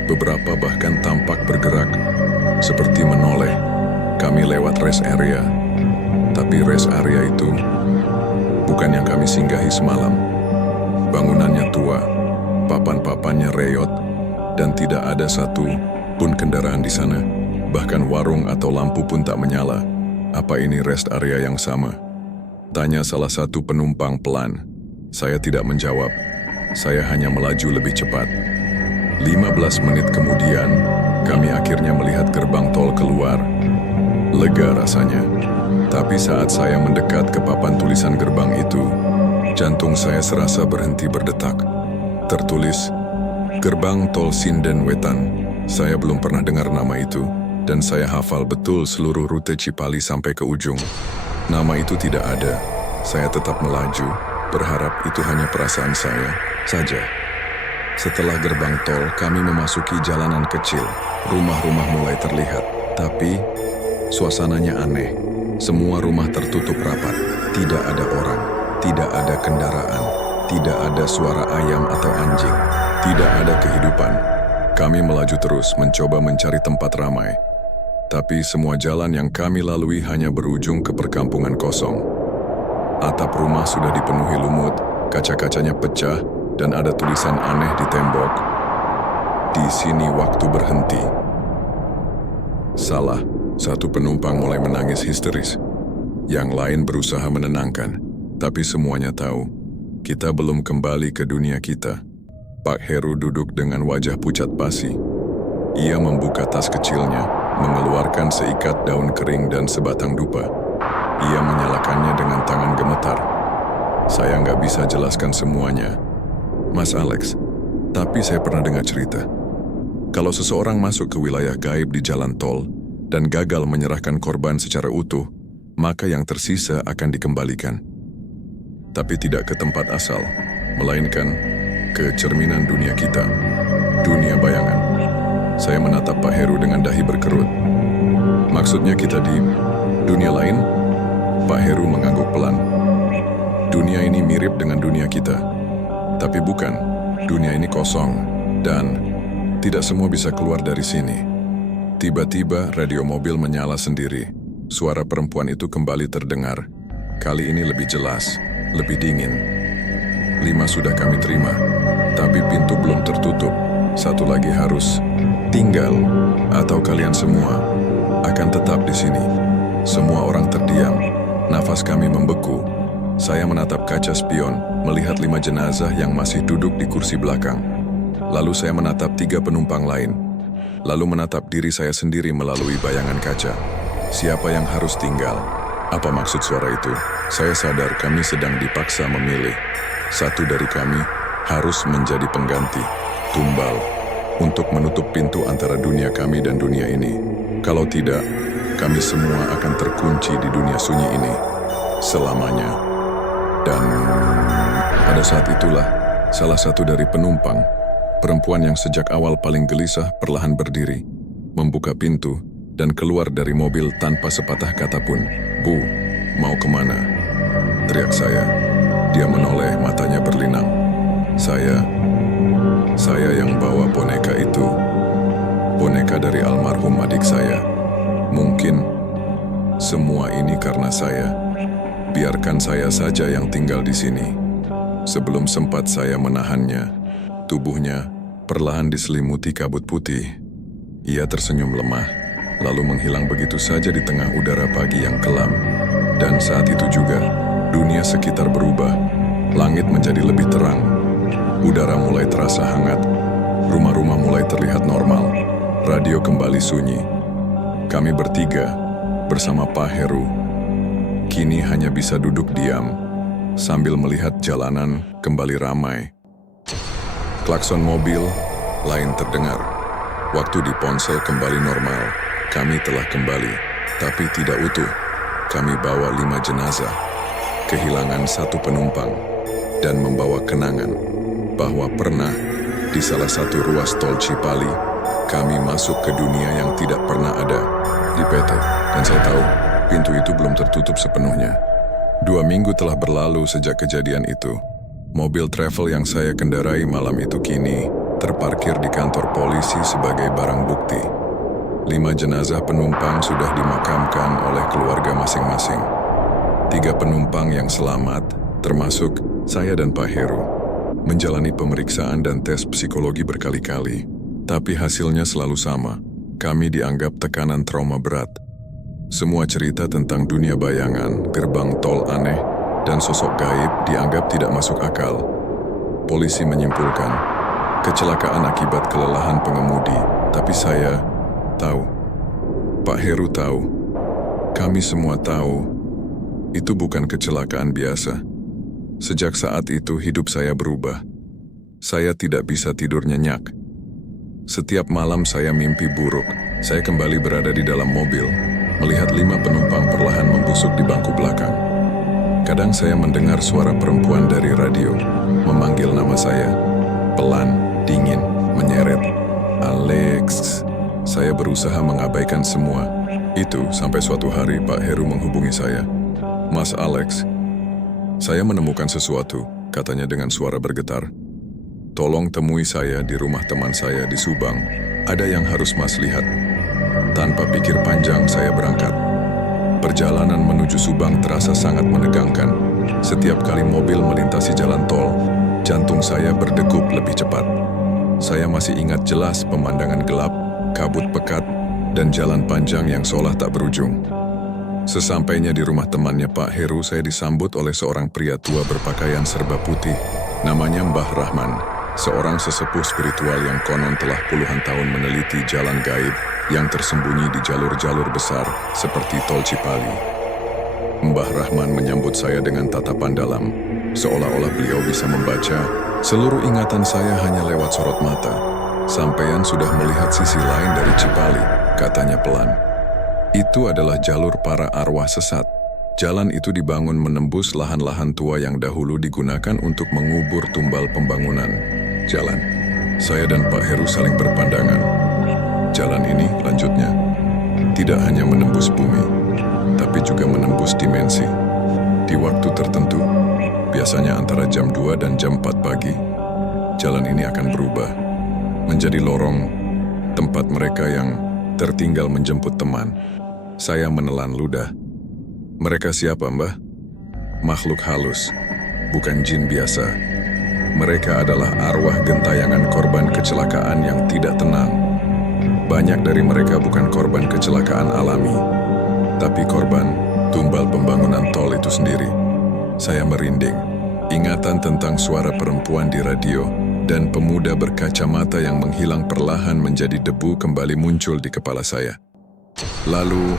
Beberapa bahkan tampak bergerak, seperti menoleh. Kami lewat rest area. Tapi rest area itu bukan yang kami singgahi semalam. Bangunannya tua, papan-papannya reyot, dan tidak ada satu pun kendaraan di sana. Bahkan warung atau lampu pun tak menyala. Apa ini rest area yang sama? Tanya salah satu penumpang pelan. Saya tidak menjawab. Saya hanya melaju lebih cepat. 15 menit kemudian, kami akhirnya melihat gerbang tol keluar. Lega rasanya. Tapi saat saya mendekat ke papan tulisan gerbang itu, jantung saya serasa berhenti berdetak. Tertulis, Gerbang Tol Sinden Wetan. Saya belum pernah dengar nama itu, dan saya hafal betul seluruh rute Cipali sampai ke ujung. Nama itu tidak ada. Saya tetap melaju, berharap itu hanya perasaan saya saja. Setelah gerbang tol, kami memasuki jalanan kecil. Rumah-rumah mulai terlihat, tapi suasananya aneh. Semua rumah tertutup rapat. Tidak ada orang, tidak ada kendaraan, tidak ada suara ayam atau anjing, tidak ada kehidupan. Kami melaju terus mencoba mencari tempat ramai. Tapi semua jalan yang kami lalui hanya berujung ke perkampungan kosong. Atap rumah sudah dipenuhi lumut, kaca-kacanya pecah, dan ada tulisan aneh di tembok. Di sini waktu berhenti. Salah, satu penumpang mulai menangis histeris. Yang lain berusaha menenangkan, tapi semuanya tahu, kita belum kembali ke dunia kita. Pak Heru duduk dengan wajah pucat pasi. Ia membuka tas kecilnya, mengeluarkan seikat daun kering dan sebatang dupa. Ia menyalakannya dengan tangan gemetar. Saya nggak bisa jelaskan semuanya, Mas Alex, tapi saya pernah dengar cerita. Kalau seseorang masuk ke wilayah gaib di jalan tol dan gagal menyerahkan korban secara utuh, maka yang tersisa akan dikembalikan. Tapi tidak ke tempat asal, melainkan ke cerminan dunia kita, dunia bayangan. Saya menatap Pak Heru dengan dahi berkerut. Maksudnya kita di dunia lain? Pak Heru mengangguk pelan. Dunia ini mirip dengan dunia kita. Tapi bukan, dunia ini kosong, dan tidak semua bisa keluar dari sini. Tiba-tiba radio mobil menyala sendiri. Suara perempuan itu kembali terdengar. Kali ini lebih jelas, lebih dingin. 5 sudah kami terima, tapi pintu belum tertutup. Satu lagi harus tinggal, atau kalian semua akan tetap di sini. Semua orang terdiam, nafas kami membeku. Saya menatap kaca spion, melihat 5 jenazah yang masih duduk di kursi belakang. Lalu saya menatap 3 penumpang lain. Lalu menatap diri saya sendiri melalui bayangan kaca. Siapa yang harus tinggal? Apa maksud suara itu? Saya sadar kami sedang dipaksa memilih. Satu dari kami harus menjadi pengganti, tumbal, untuk menutup pintu antara dunia kami dan dunia ini. Kalau tidak, kami semua akan terkunci di dunia sunyi ini selamanya. Dan pada saat itulah, salah satu dari penumpang, perempuan yang sejak awal paling gelisah, perlahan berdiri, membuka pintu, dan keluar dari mobil tanpa sepatah kata pun. "Bu, mau kemana?" teriak saya. Dia menoleh, matanya berlinang. Saya yang bawa boneka itu. Boneka dari almarhum adik saya. Mungkin semua ini karena saya. Biarkan saya saja yang tinggal di sini. Sebelum sempat saya menahannya, tubuhnya perlahan diselimuti kabut putih. Ia tersenyum lemah, lalu menghilang begitu saja di tengah udara pagi yang kelam. Dan saat itu juga, dunia sekitar berubah. Langit menjadi lebih terang. Udara mulai terasa hangat. Rumah-rumah mulai terlihat normal. Radio kembali sunyi. Kami bertiga, bersama Pak Heru, kini hanya bisa duduk diam, sambil melihat jalanan kembali ramai. Klakson mobil lain terdengar. Waktu di ponsel kembali normal. Kami telah kembali, tapi tidak utuh. Kami bawa 5 jenazah, kehilangan 1 penumpang, dan membawa kenangan bahwa pernah di salah satu ruas tol Cipali, kami masuk ke dunia yang tidak pernah ada di PT. Dan saya tahu, pintu itu belum tertutup sepenuhnya. 2 minggu telah berlalu sejak kejadian itu. Mobil travel yang saya kendarai malam itu kini terparkir di kantor polisi sebagai barang bukti. 5 jenazah penumpang sudah dimakamkan oleh keluarga masing-masing. 3 penumpang yang selamat, termasuk saya dan Pak Heru, menjalani pemeriksaan dan tes psikologi berkali-kali. Tapi hasilnya selalu sama. Kami dianggap tekanan trauma berat. Semua cerita tentang dunia bayangan, gerbang tol aneh, dan sosok gaib dianggap tidak masuk akal. Polisi menyimpulkan, kecelakaan akibat kelelahan pengemudi. Tapi saya tahu, Pak Heru tahu, kami semua tahu, itu bukan kecelakaan biasa. Sejak saat itu hidup saya berubah. Saya tidak bisa tidur nyenyak. Setiap malam saya mimpi buruk. Saya kembali berada di dalam mobil, melihat 5 penumpang perlahan membusuk di bangku belakang. Kadang saya mendengar suara perempuan dari radio, memanggil nama saya, pelan dingin, menyeret. Alex, saya berusaha mengabaikan semua itu sampai suatu hari Pak Heru menghubungi saya. Mas Alex, saya menemukan sesuatu, katanya dengan suara bergetar. Tolong temui saya di rumah teman saya di Subang. Ada yang harus Mas lihat. Tanpa pikir panjang saya berangkat. Perjalanan menuju Subang terasa sangat menegangkan. Setiap kali mobil melintasi jalan tol, jantung saya berdegup lebih cepat. Saya masih ingat jelas pemandangan gelap, kabut pekat, dan jalan panjang yang seolah tak berujung. Sesampainya di rumah temannya Pak Heru, saya disambut oleh seorang pria tua berpakaian serba putih. Namanya Mbah Rahman, seorang sesepuh spiritual yang konon telah puluhan tahun meneliti jalan gaib yang tersembunyi di jalur-jalur besar seperti Tol Cipali. Mbah Rahman menyambut saya dengan tatapan dalam, seolah-olah beliau bisa membaca seluruh ingatan saya hanya lewat sorot mata. Sampean sudah melihat sisi lain dari Cipali, katanya pelan. Itu adalah jalur para arwah sesat. Jalan itu dibangun menembus lahan-lahan tua yang dahulu digunakan untuk mengubur tumbal pembangunan. Jalan. Saya dan Pak Heru saling berpandangan. Jalan ini, lanjutnya, tidak hanya menembus bumi, tapi juga menembus dimensi. Di waktu tertentu, biasanya antara jam 2 dan jam 4 pagi, jalan ini akan berubah menjadi lorong tempat mereka yang tertinggal menjemput teman. Saya menelan ludah. Mereka siapa, Mbah? Makhluk halus, bukan jin biasa. Mereka adalah arwah gentayangan korban kecelakaan yang tidak tenang. Banyak dari mereka bukan korban kecelakaan alami, tapi korban tumbal pembangunan tol itu sendiri. Saya merinding. Ingatan tentang suara perempuan di radio dan pemuda berkacamata yang menghilang perlahan menjadi debu kembali muncul di kepala saya. Lalu,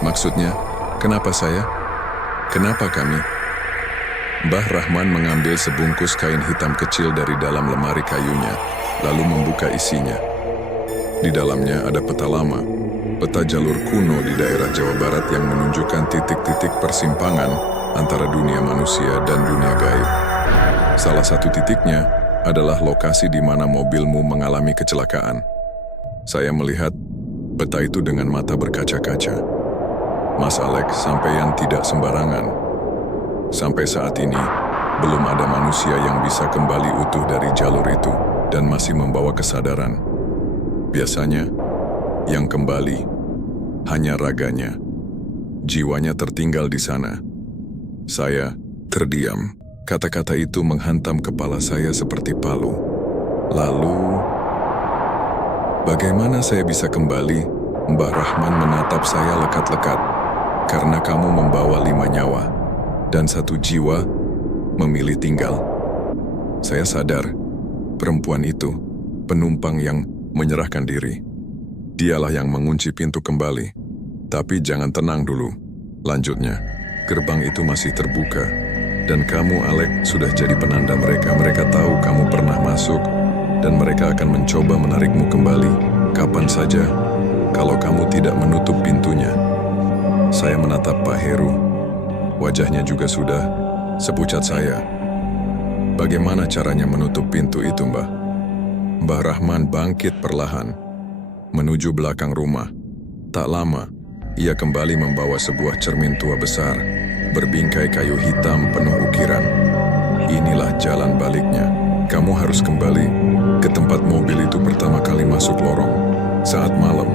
maksudnya, kenapa saya? Kenapa kami? Mbah Rahman mengambil sebungkus kain hitam kecil dari dalam lemari kayunya, lalu membuka isinya. Di dalamnya ada peta lama, peta jalur kuno di daerah Jawa Barat yang menunjukkan titik-titik persimpangan antara dunia manusia dan dunia gaib. Salah satu titiknya adalah lokasi di mana mobilmu mengalami kecelakaan. Saya melihat peta itu dengan mata berkaca-kaca. Mas Alex, sampeyan tidak sembarangan. Sampai saat ini, belum ada manusia yang bisa kembali utuh dari jalur itu dan masih membawa kesadaran. Biasanya, yang kembali hanya raganya. Jiwanya tertinggal di sana. Saya terdiam. Kata-kata itu menghantam kepala saya seperti palu. Lalu, bagaimana saya bisa kembali? Mbah Rahman menatap saya lekat-lekat. Karena kamu membawa 5 nyawa, dan 1 jiwa memilih tinggal. Saya sadar, perempuan itu, penumpang yang menyerahkan diri. Dialah yang mengunci pintu kembali. Tapi jangan tenang dulu. Lanjutnya, gerbang itu masih terbuka. Dan kamu, Alex, sudah jadi penanda mereka. Mereka tahu kamu pernah masuk, dan mereka akan mencoba menarikmu kembali kapan saja kalau kamu tidak menutup pintunya. Saya menatap Pak Heru. Wajahnya juga sudah sepucat saya. Bagaimana caranya menutup pintu itu, Mbah? Mbah Rahman bangkit perlahan, menuju belakang rumah. Tak lama, ia kembali membawa sebuah cermin tua besar, berbingkai kayu hitam penuh ukiran. Inilah jalan baliknya. Kamu harus kembali ke tempat mobil itu pertama kali masuk lorong. Saat malam,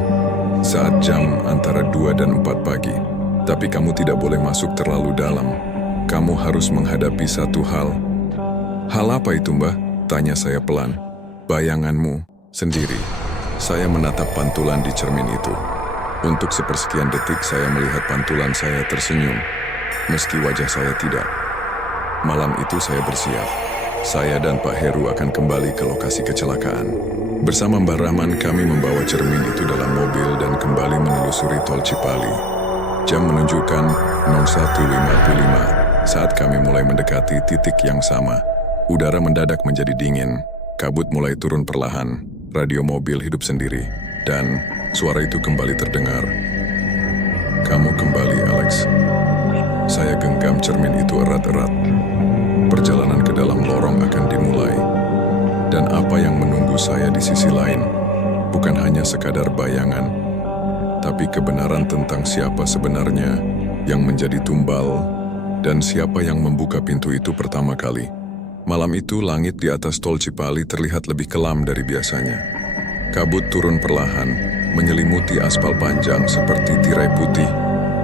saat jam antara 2 dan 4 pagi. Tapi kamu tidak boleh masuk terlalu dalam. Kamu harus menghadapi satu hal. Hal apa itu, Mbah? Tanya saya pelan. Bayanganmu sendiri. Saya menatap pantulan di cermin itu. Untuk sepersekian detik saya melihat pantulan saya tersenyum, meski wajah saya tidak. Malam itu saya bersiap. Saya dan Pak Heru akan kembali ke lokasi kecelakaan. Bersama Mbah Rahman kami membawa cermin itu dalam mobil dan kembali menelusuri Tol Cipali. Jam menunjukkan 01.55 saat kami mulai mendekati titik yang sama. Udara mendadak menjadi dingin, kabut mulai turun perlahan, radio mobil hidup sendiri, dan suara itu kembali terdengar. Kamu kembali, Alex. Saya genggam cermin itu erat-erat. Perjalanan ke dalam lorong akan dimulai. Dan apa yang menunggu saya di sisi lain bukan hanya sekadar bayangan, tapi kebenaran tentang siapa sebenarnya yang menjadi tumbal dan siapa yang membuka pintu itu pertama kali. Malam itu langit di atas tol Cipali terlihat lebih kelam dari biasanya. Kabut turun perlahan, menyelimuti aspal panjang seperti tirai putih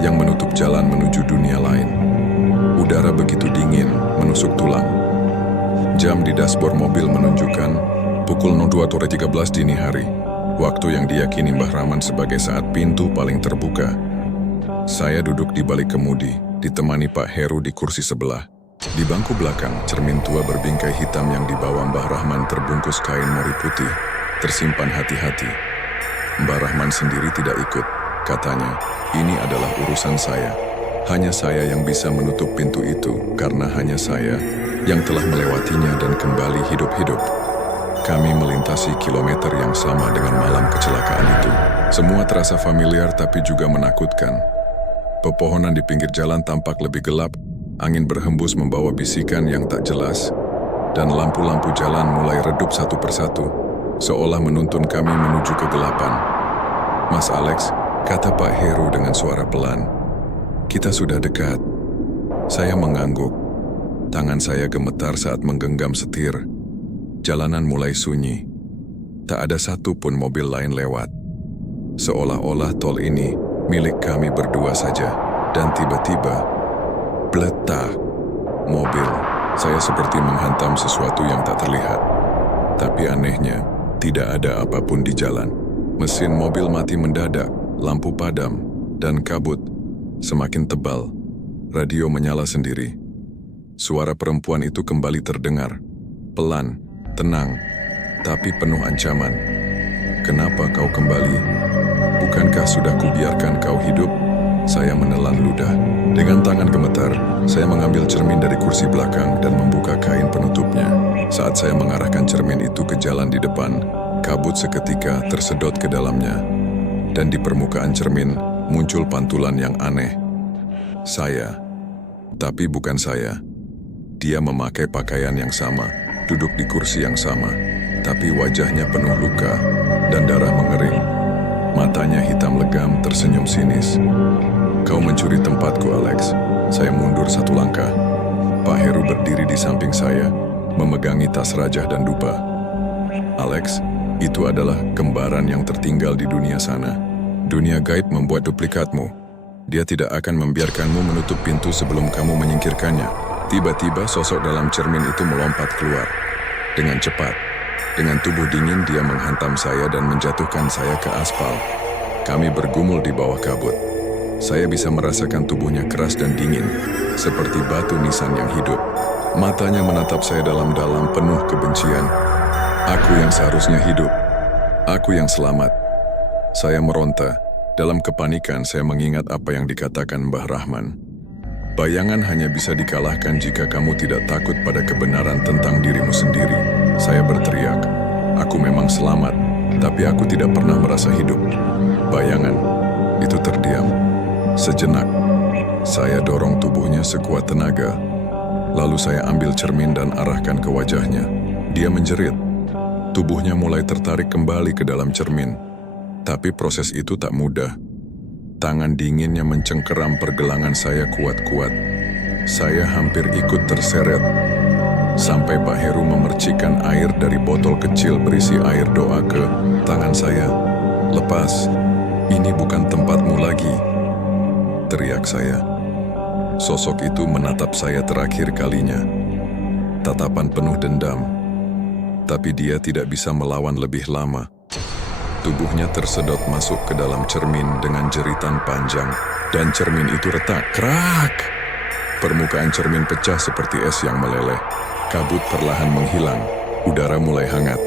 yang menutup jalan menuju dunia lain. Udara begitu dingin, menusuk tulang. Jam di dashboard mobil menunjukkan pukul 02.13 dini hari, waktu yang diyakini Mbah Rahman sebagai saat pintu paling terbuka. Saya duduk di balik kemudi, ditemani Pak Heru di kursi sebelah. Di bangku belakang, cermin tua berbingkai hitam yang dibawa Mbah Rahman terbungkus kain mori putih, tersimpan hati-hati. Mbah Rahman sendiri tidak ikut, katanya, ini adalah urusan saya. Hanya saya yang bisa menutup pintu itu, karena hanya saya yang telah melewatinya dan kembali hidup-hidup. Kami melintasi kilometer yang sama dengan malam kecelakaan itu. Semua terasa familiar tapi juga menakutkan. Pepohonan di pinggir jalan tampak lebih gelap, angin berhembus membawa bisikan yang tak jelas, dan lampu-lampu jalan mulai redup satu persatu, seolah menuntun kami menuju kegelapan. Mas Alex, kata Pak Heru dengan suara pelan, kita sudah dekat. Saya mengangguk. Tangan saya gemetar saat menggenggam setir. Jalanan mulai sunyi. Tak ada satu pun mobil lain lewat. Seolah-olah tol ini milik kami berdua saja. Dan tiba-tiba, bletak. Mobil. Saya seperti menghantam sesuatu yang tak terlihat. Tapi anehnya, tidak ada apapun di jalan. Mesin mobil mati mendadak, lampu padam, dan kabut semakin tebal. Radio menyala sendiri. Suara perempuan itu kembali terdengar. Pelan, tenang, tapi penuh ancaman. Kenapa kau kembali? Bukankah sudah kubiarkan kau hidup? Saya menelan ludah. Dengan tangan gemetar, saya mengambil cermin dari kursi belakang dan membuka kain penutupnya. Saat saya mengarahkan cermin itu ke jalan di depan, kabut seketika tersedot ke dalamnya. Dan di permukaan cermin muncul pantulan yang aneh. Saya, tapi bukan saya. Dia memakai pakaian yang sama, duduk di kursi yang sama, tapi wajahnya penuh luka dan darah mengering. Matanya hitam legam tersenyum sinis. Kau mencuri tempatku, Alex. Saya mundur satu langkah. Pak Heru berdiri di samping saya, memegangi tas rajah dan dupa. Alex, itu adalah kembaran yang tertinggal di dunia sana. Dunia gaib membuat duplikatmu. Dia tidak akan membiarkanmu menutup pintu sebelum kamu menyingkirkannya. Tiba-tiba sosok dalam cermin itu melompat keluar. Dengan cepat, dengan tubuh dingin dia menghantam saya dan menjatuhkan saya ke aspal. Kami bergumul di bawah kabut. Saya bisa merasakan tubuhnya keras dan dingin, seperti batu nisan yang hidup. Matanya menatap saya dalam-dalam penuh kebencian. Aku yang seharusnya hidup. Aku yang selamat. Saya meronta. Dalam kepanikan saya mengingat apa yang dikatakan Mbah Rahman. Bayangan hanya bisa dikalahkan jika kamu tidak takut pada kebenaran tentang dirimu sendiri. Saya berteriak, aku memang selamat, tapi aku tidak pernah merasa hidup. Bayangan, itu terdiam. Sejenak, saya dorong tubuhnya sekuat tenaga. Lalu saya ambil cermin dan arahkan ke wajahnya. Dia menjerit. Tubuhnya mulai tertarik kembali ke dalam cermin. Tapi proses itu tak mudah. Tangan dinginnya mencengkeram pergelangan saya kuat-kuat. Saya hampir ikut terseret. Sampai Pak Heru memercikkan air dari botol kecil berisi air doa ke tangan saya. Lepas, ini bukan tempatmu lagi. Teriak saya. Sosok itu menatap saya terakhir kalinya. Tatapan penuh dendam. Tapi dia tidak bisa melawan lebih lama. Tubuhnya tersedot masuk ke dalam cermin dengan jeritan panjang, dan cermin itu retak. Krak! Permukaan cermin pecah seperti es yang meleleh. Kabut perlahan menghilang. Udara mulai hangat.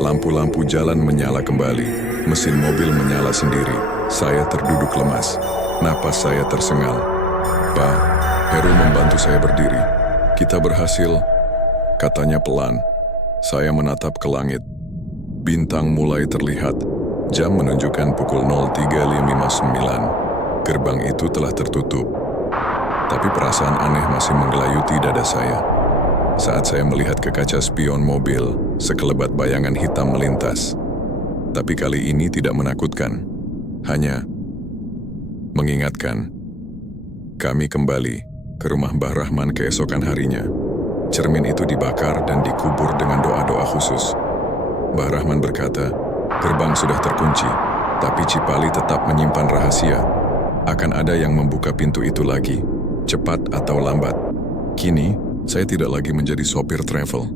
Lampu-lampu jalan menyala kembali. Mesin mobil menyala sendiri. Saya terduduk lemas. Napas saya tersengal. Pak, Heru membantu saya berdiri. Kita berhasil, katanya pelan. Saya menatap ke langit. Bintang mulai terlihat. Jam menunjukkan pukul 03.59. Gerbang itu telah tertutup. Tapi perasaan aneh masih menggelayuti dada saya. Saat saya melihat ke kaca spion mobil, sekelebat bayangan hitam melintas. Tapi kali ini tidak menakutkan, hanya mengingatkan. Kami kembali ke rumah Mbah Rahman keesokan harinya. Cermin itu dibakar dan dikubur dengan doa-doa khusus. Mbah Rahman berkata, gerbang sudah terkunci, tapi Cipali tetap menyimpan rahasia. Akan ada yang membuka pintu itu lagi, cepat atau lambat. Kini, saya tidak lagi menjadi sopir travel.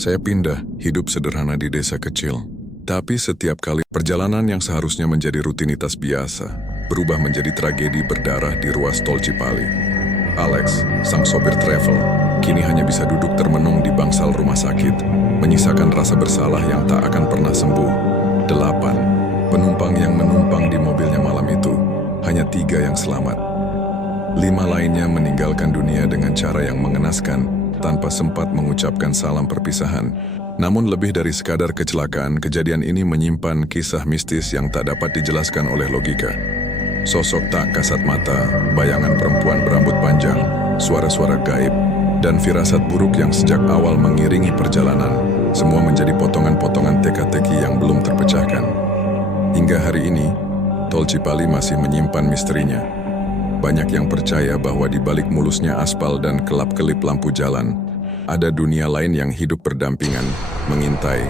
Saya pindah hidup sederhana di desa kecil. Tapi setiap kali perjalanan yang seharusnya menjadi rutinitas biasa, berubah menjadi tragedi berdarah di ruas tol Cipali. Alex, sang sopir travel, kini hanya bisa duduk termenung di bangsal rumah sakit, menyisakan rasa bersalah yang tak akan pernah sembuh. 8 penumpang yang menumpang di mobilnya malam itu, hanya 3 yang selamat. 5 lainnya meninggalkan dunia dengan cara yang mengenaskan, tanpa sempat mengucapkan salam perpisahan. Namun lebih dari sekadar kecelakaan, kejadian ini menyimpan kisah mistis yang tak dapat dijelaskan oleh logika. Sosok tak kasat mata, bayangan perempuan berambut panjang, suara-suara gaib, dan firasat buruk yang sejak awal mengiringi perjalanan, semua menjadi potongan-potongan teka-teki yang belum terpecahkan. Hingga hari ini, tol Cipali masih menyimpan misterinya. Banyak yang percaya bahwa di balik mulusnya aspal dan kelap-kelip lampu jalan, ada dunia lain yang hidup berdampingan, mengintai,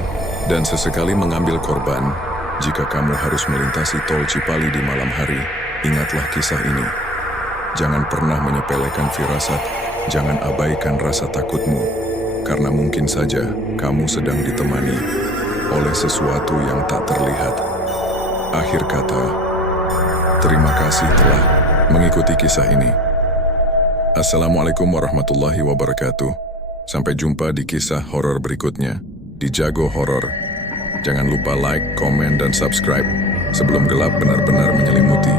dan sesekali mengambil korban. Jika kamu harus melintasi tol Cipali di malam hari, ingatlah kisah ini. Jangan pernah menyepelekan firasat, jangan abaikan rasa takutmu, karena mungkin saja kamu sedang ditemani oleh sesuatu yang tak terlihat. Akhir kata, terima kasih telah mengikuti kisah ini. Assalamualaikum warahmatullahi wabarakatuh. Sampai jumpa di kisah horor berikutnya di Jago Horor. Jangan lupa like, komen, dan subscribe sebelum gelap benar-benar menyelimuti.